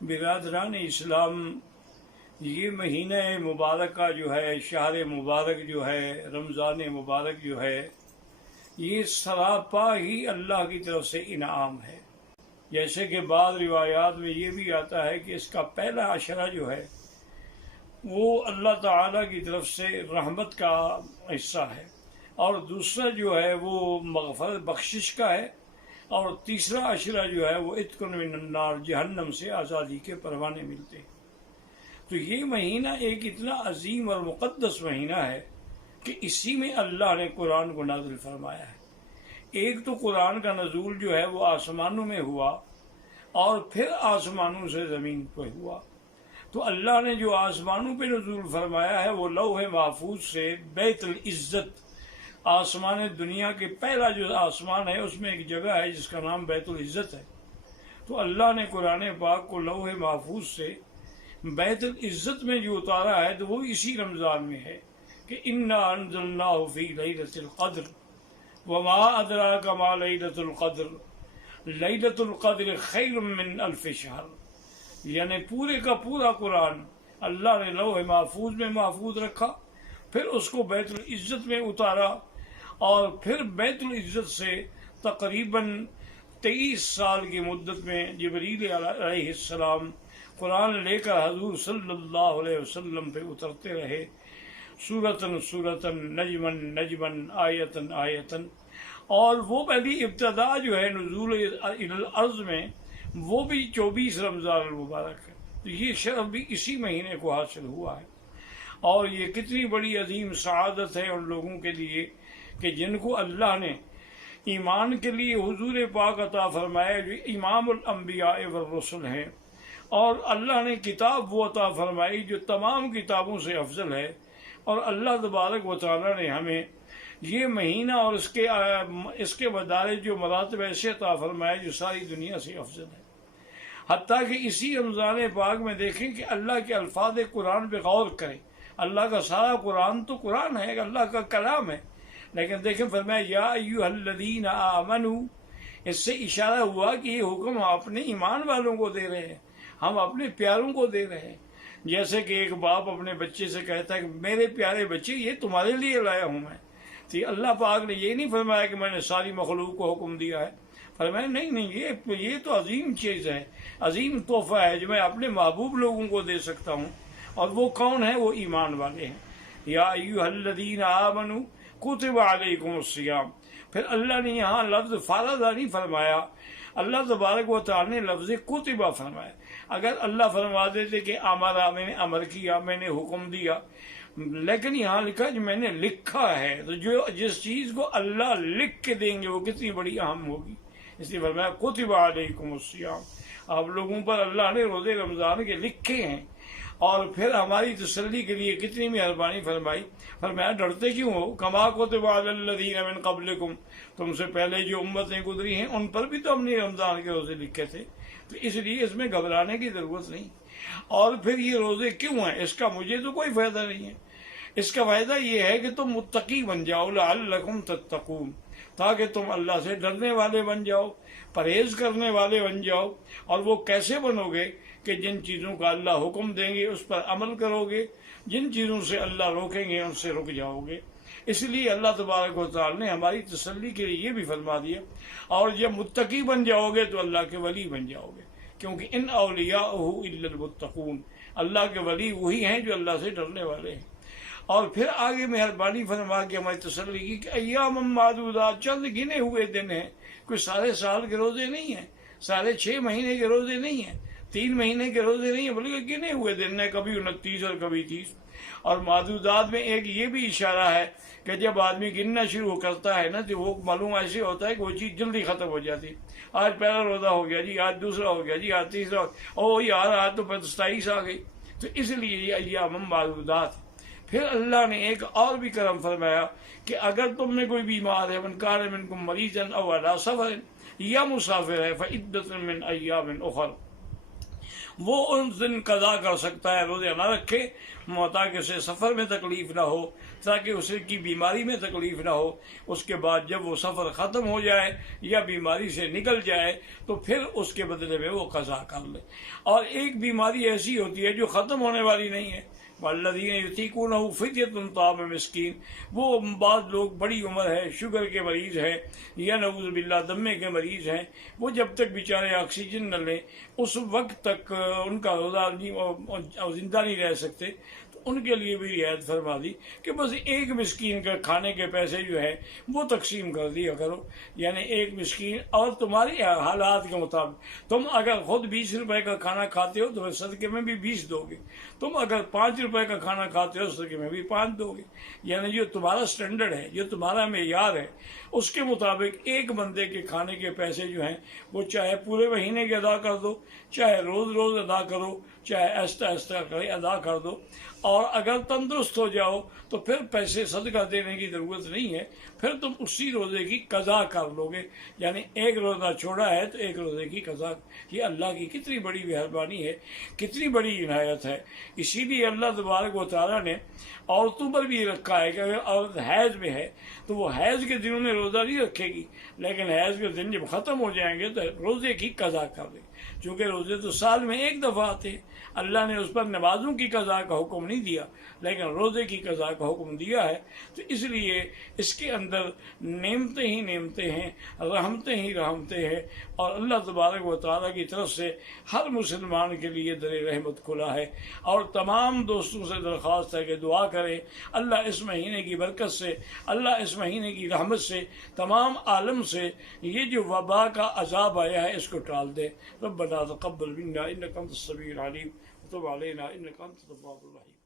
برادران اسلام، یہ مہینہ مبارکہ جو ہے، شہر مبارک جو ہے، رمضان مبارک جو ہے، یہ سراپا ہی اللہ کی طرف سے انعام ہے۔ جیسے کہ بعض روایات میں یہ بھی آتا ہے کہ اس کا پہلا عشرہ جو ہے وہ اللہ تعالیٰ کی طرف سے رحمت کا حصہ ہے، اور دوسرا جو ہے وہ مغفرت بخشش کا ہے، اور تیسرا عشرہ جو ہے وہ عتق من النار، جہنم سے آزادی کے پروانے ملتے ہیں۔ تو یہ مہینہ ایک اتنا عظیم اور مقدس مہینہ ہے کہ اسی میں اللہ نے قرآن کو نازل فرمایا ہے۔ ایک تو قرآن کا نزول جو ہے وہ آسمانوں میں ہوا، اور پھر آسمانوں سے زمین پہ ہوا۔ تو اللہ نے جو آسمانوں پہ نزول فرمایا ہے وہ لوح محفوظ سے بیت العزت، آسمان دنیا کے پہلا جو آسمان ہے اس میں ایک جگہ ہے جس کا نام بیت العزت ہے۔ تو اللہ نے قرآن پاک کو لوح محفوظ سے بیت العزت میں جو اتارا ہے تو وہ اسی رمضان میں ہے کہ انا انزلناہ فی لیلۃ القدر وما ادراک ما لیلۃ القدر لیلۃ القدر خیر من الف شہر۔ یعنی پورے کا پورا قرآن اللہ نے لوح محفوظ میں محفوظ رکھا، پھر اس کو بیت العزت میں اتارا، اور پھر بیت العزت سے تقریباً 23 سال کی مدت میں جبریل علیہ السلام قرآن لے کر حضور صلی اللہ علیہ وسلم پہ اترتے رہے، سورتاً سورتاً، نجماً نجماً، آیتاً آیتاً، اور وہ پہلی ابتدا جو ہے نزول الی الارض میں وہ بھی 24 رمضان المبارک ہے۔ تو یہ شرف بھی اسی مہینے کو حاصل ہوا ہے، اور یہ کتنی بڑی عظیم سعادت ہے ان لوگوں کے لیے کہ جن کو اللہ نے ایمان کے لیے حضور پاک عطا فرمایا جو امام الانبیاء والرسل ہیں، اور اللہ نے کتاب وہ عطا فرمائی جو تمام کتابوں سے افضل ہے، اور اللہ تبارک و تعالیٰ نے ہمیں یہ مہینہ اور اس کے مدارج جو مراتب ایسے عطا فرمائے جو ساری دنیا سے افضل ہے۔ حتیٰ کہ اسی رمضان پاک میں دیکھیں کہ اللہ کے الفاظ قرآن پہ غور کریں۔ اللہ کا سارا قرآن تو قرآن ہے، اللہ کا کلام ہے، لیکن دیکھیں فرمایا یا ایھا الذین آمنوا، اس سے اشارہ ہوا کہ یہ حکم ہم اپنے ایمان والوں کو دے رہے ہیں، ہم اپنے پیاروں کو دے رہے ہیں۔ جیسے کہ ایک باپ اپنے بچے سے کہتا ہے کہ میرے پیارے بچے یہ تمہارے لیے لایا ہوں میں۔ تو اللہ پاک نے یہ نہیں فرمایا کہ میں نے ساری مخلوق کو حکم دیا ہے، فرمایا نہیں، یہ تو عظیم چیز ہے، عظیم تحفہ ہے جو میں اپنے محبوب لوگوں کو دے سکتا ہوں، اور وہ کون ہے؟ وہ ایمان والے ہیں۔ یا ایھا الذین آمنوا کتب علیکم الصیام، پھر اللہ نے یہاں لفظ فرض نہیں فرمایا، اللہ تبارک و تعالی نے لفظ کتبہ فرمایا۔ اگر اللہ فرما دیتے کہ امرا، میں نے امر کیا، میں نے حکم دیا، لیکن یہاں لکھا کہ میں نے لکھا ہے، تو جو جس چیز کو اللہ لکھ کے دیں گے وہ کتنی بڑی اہم ہوگی، اس لیے فرمایا کتب علیکم الصیام، آپ لوگوں پر اللہ نے روزے رمضان کے لکھے ہیں۔ اور پھر ہماری تسلی کے لیے کتنی مہربانی فرمائی، فرمایا ڈرتے کیوں ہو؟ کما کتب علی الذین من قبلکم، تم سے پہلے جو امتیں گزری ہیں ان پر بھی تو ہم نے رمضان کے روزے لکھے تھے، تو اس لیے اس میں گھبرانے کی ضرورت نہیں۔ اور پھر یہ روزے کیوں ہیں؟ اس کا مجھے تو کوئی فائدہ نہیں ہے، اس کا فائدہ یہ ہے کہ تم متقی بن جاؤ، لعلکم تتقون، تاکہ تم اللہ سے ڈرنے والے بن جاؤ، پرہیز کرنے والے بن جاؤ۔ اور وہ کیسے بنو گے؟ کہ جن چیزوں کا اللہ حکم دیں گے اس پر عمل کرو گے، جن چیزوں سے اللہ روکیں گے ان سے رک جاؤ گے۔ اس لیے اللہ تبارک و تعالی نے ہماری تسلی کے لیے یہ بھی فرما دیا، اور جب متقی بن جاؤ گے تو اللہ کے ولی بن جاؤ گے، کیونکہ ان اولیاءہ الا المتقون، اللہ کے ولی وہی ہیں جو اللہ سے ڈرنے والے ہیں۔ اور پھر آگے مہربانی فرما کے ہماری تسلی کی کہ ایام معدودات، چند گنے ہوئے دن ہیں، کوئی سارے سال کے روزے نہیں ہیں، سارے 6 مہینے کے روزے نہیں ہیں، 3 مہینے کے روزے نہیں ہیں، بلکہ گنے ہوئے دن ہیں، کبھی 29 اور کبھی 30۔ اور معدودات میں ایک یہ بھی اشارہ ہے کہ جب آدمی گننا شروع کرتا ہے نا تو وہ معلوم ایسے ہوتا ہے کہ وہ چیز جلدی ختم ہو جاتی، آج پہلا روزہ ہو گیا جی، آج دوسرا ہو گیا جی، آج تیسرا، او یار آج تو 27 آ گئی۔ تو اس لیے یہ ایام معدودات۔ پھر اللہ نے ایک اور بھی کرم فرمایا کہ اگر تم میں کوئی بیمار ہے، من کان منکم مریضا او علی سفر، یا مسافر ہے، فعدۃ من ایام اخر، وہ ان دن قضا کر سکتا ہے، روزے نہ رکھے تاکہ اسے سفر میں تکلیف نہ ہو، تاکہ اسے کی بیماری میں تکلیف نہ ہو۔ اس کے بعد جب وہ سفر ختم ہو جائے یا بیماری سے نکل جائے تو پھر اس کے بدلے میں وہ قضا کر لے۔ اور ایک بیماری ایسی ہوتی ہے جو ختم ہونے والی نہیں ہے، والذین یطیقونہ فدیۃ طعام مسکین، وہ بعض لوگ بڑی عمر ہے، شوگر کے مریض ہیں یا نعوذ باللہ دمے کے مریض ہیں، وہ جب تک بیچارے آکسیجن نہ لیں اس وقت تک ان کا روزہ زندہ نہیں رہ سکتے، تو ان کے لیے بھی رعایت فرما دی کہ بس ایک مسکین کا کھانے کے پیسے جو ہے وہ تقسیم کر دیا کرو، یعنی ایک مسکین، اور تمہاری حالات کے مطابق تم اگر خود 20 روپے کا کھانا کھاتے ہو تو صدقے میں بھی 20 دو گے، تم اگر 5 روپے کا کھانا کھاتے ہو صدقے میں بھی 5 دو گے، یعنی جو تمہارا سٹینڈرڈ ہے، جو تمہارا معیار ہے، اس کے مطابق ایک بندے کے کھانے کے پیسے جو ہیں وہ چاہے پورے مہینے کے ادا کر دو، چاہے روز روز ادا کرو، چاہے آہستہ آہستہ ادا کر دو، اور اگر تندرست ہو جاؤ تو پھر پیسے صدقہ دینے کی ضرورت نہیں ہے، پھر تم اسی روزے کی قضا کر لو گے، یعنی ایک روزہ چھوڑا ہے تو ایک روزے کی قضا۔ یہ اللہ کی کتنی بڑی مہربانی ہے، کتنی بڑی عنایت ہے۔ اسی لیے اللہ تبارک و تعالیٰ نے عورتوں پر بھی رکھا ہے کہ اگر عورت حیض میں ہے تو وہ حیض کے دنوں میں روزہ نہیں رکھے گی، لیکن حیض کے دن جب ختم ہو جائیں گے تو روزے کی قضا کر دے، چونکہ روزے تو سال میں ایک دفعہ آتے ہیں۔ اللہ نے اس پر نمازوں کی قضا کا حکم نہیں دیا لیکن روزے کی قضا کا حکم دیا ہے، تو اس لیے اس کے اندر نعمتیں ہی نعمتیں ہیں، رحمتیں ہی رحمتیں ہیں، اور اللہ تبارک و تعالیٰ کی طرف سے ہر مسلمان کے لیے در رحمت کھلا ہے۔ اور تمام دوستوں سے درخواست ہے کہ دعا کریں اللہ اس مہینے کی برکت سے، اللہ اس مہینے کی رحمت سے تمام عالم سے یہ جو وبا کا عذاب آیا ہے اس کو ٹال دے۔ ربنا تقبل منا انک انت السمیع العلیم وتب علینا انک انت التواب الرحیم۔